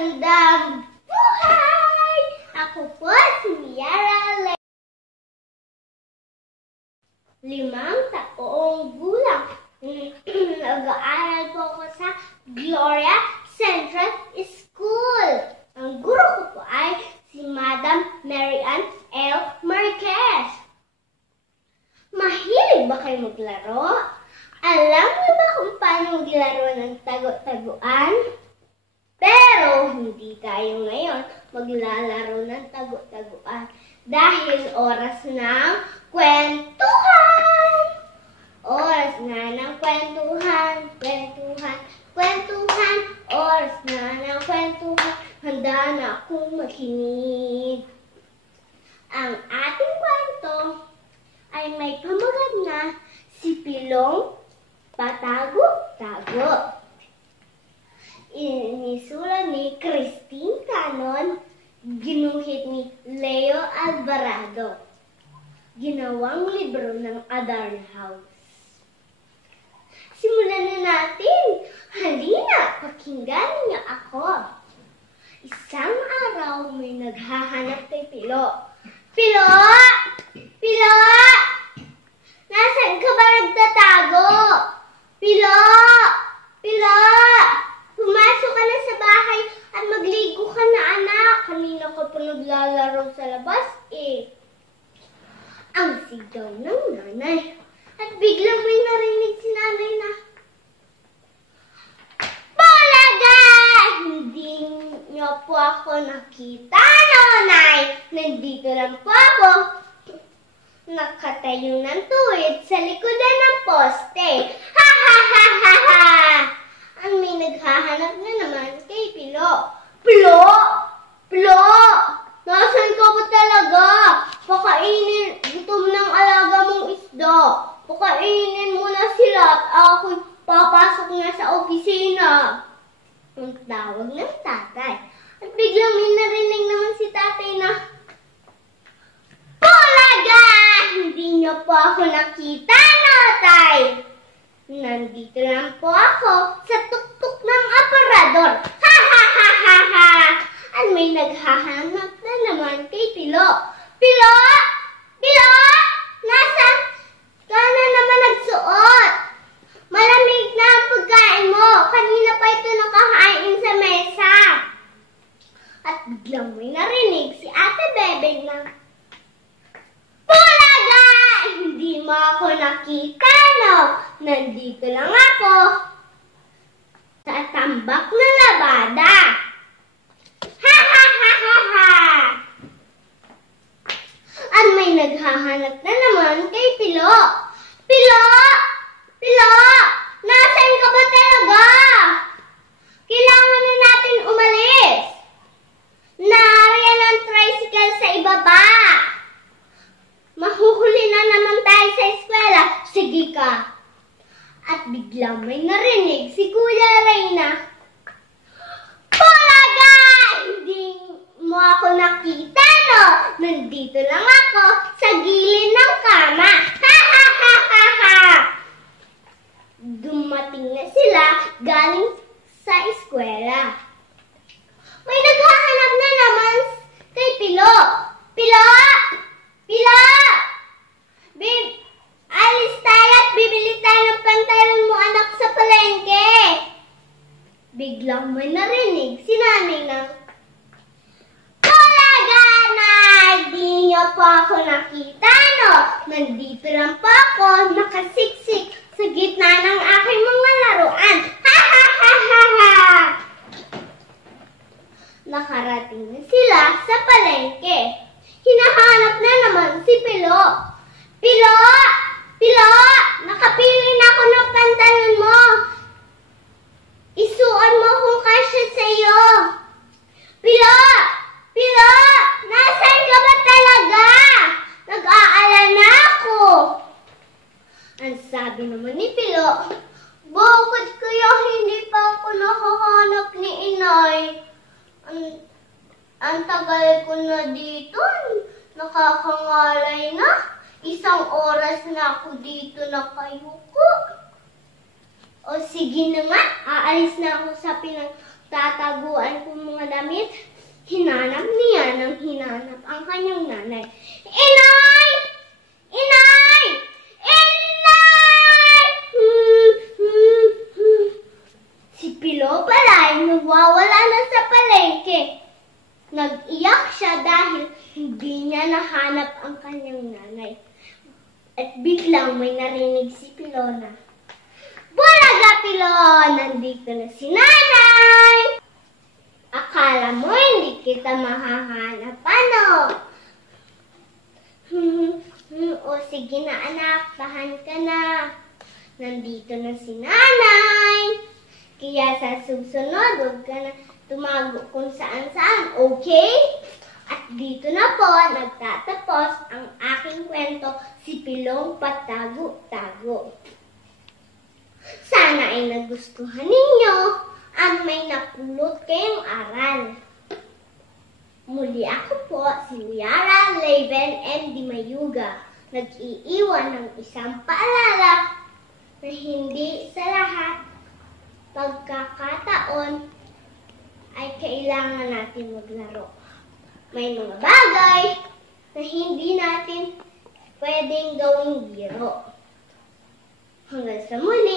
magandang buhay! Ako po si Miara, 5 taong gulang. Nag-aaral po ako sa Gloria Central School. Ang guro ko po ay si Madam Mary Ann L. Marquez. Mahilig ba kayo maglaro? Alam niyo ba kung paano maglaro ng tago-taguan? Pero hindi tayo ngayon maglalaro ng tago-taguan dahil oras ng kwentuhan! Oras na ng kwentuhan, kwentuhan, kwentuhan. Oras na ng kwentuhan, handa na akong makinig. Ang ating kwento ay may pamagat na si Pilong Patago-Tago. Inisulat ni Christine Canon, ginuhit ni Leo Alvarado. Ginawang libro ng Adar House. Simulan na natin. Halina, pakinggan niyo ako. Isang araw may naghahanap kay Pilo. Pilo! Pilo! Nasaan ka ba nagtatago? Pilo! Pilo! Pumasok ka na sa bahay at magligo ka na, anak. Kanina ka pa naglalaro sa labas Ang sigaw ng nanay. At biglang may narinig si nanay na, Bulaga! Hindi niyo po ako nakita, nanay. Nandito lang po ako. Nakatayo ng tuwid sa likodan ng poste. Ha ha ha ha ha! Ang may naghahanap na naman kay Pilo. Pilo! Pilo! Nasaan ka ba talaga? Pakainin, gutom ng alaga mong isda. Pakainin mo na sila at ako'y papasok na sa opisina. Ang tawag ng tatay. At biglang may narinig naman si tatay na, Bulaga! Hindi niyo po ako nakita, tatay. Nandito lang po ako sa tuktok ng aparador. Ha ha ha ha ha! At may naghahanap na naman kay Pilo. Pilo! Pilo! Nasaan ka na naman nagsuot? Malamig na ang pagkain mo. Kanina pa ito nakahain sa mesa. At biglang may narinig si Ate Bebeng na, Bulaga! Hindi mo ako nakita, no? Nandito lang ako sa tambak na labada. Ha ha ha ha ha! At may naghahanap na naman kay Pilo. Pilo! Pilo! Nasaan ka ba talaga? Kailangan na natin umalis. Nariyan ang tricycle sa ibaba. Mahuhuli na naman tayo sa eskwela. Sige ka. At biglang may narinig si Kuya Reyna. Bulaga! Hindi mo ako nakita, no? Nandito lang ako sa gilid ng kama. Ha ha ha ha ha! Dumating na sila galing sa eskwela. May naghahanap na naman kay Pilo. Pilo! Pilo! Alis tayo at bibili tayo ng pantalon mo, anak, sa palengke. Biglang may narinig si nanay na, Bulaga na! Di niyo po ako nakita, no? Nandito lang po ako, nakasiksik sa gitna ng aking mga laruan. Ha ha ha ha ha! Nakarating na sila sa palengke. Hinahanap na naman si Pilo. Pilo! Pilo! Nakapili na ako ng pantalon mo. Isuot mo kung kasya sa iyo. Pilo! Pilo! Nasaan ka ba talaga? Nag-aalala ako. Ang sabi naman ni Pilo, bakit kaya hindi pa ako nakahanap ni Inay? Ang tagal ko na dito. Nakakangalay na. 1 oras na ako dito nakayuko. O sige na nga, aalis na ako sa pagtataguan kong mga damit, hinanap niya ng hinanap ang kanyang nanay. Inay! Inay! Inay! Si Pilo pala ay nawawala na sa palengke. Nag-iyak siya dahil hindi niya nahanap ang kanyang nanay. At biglang may narinig si Pilona. Bulaga, Pilon! Nandito na si nanay! Akala mo hindi kita mahahanap, ano? O sige na anak, tahan ka na. Nandito na si nanay. Kaya sa susunod, huwag ka na tumago kung saan-saan, okay? At dito na po nagtatapos ang aking kwento, Si Pilong Patago-Tago. Sana ay nagustuhan ninyo at may napulot kayong aral. Muli ako po si Yara Leven M. Di Mayuga, nag-iiwan ng isang paalala na hindi sa lahat pagkakataon ay kailangan natin maglaro. May mga bagay na hindi natin pwedeng gawing biro. Hanggang sa muli.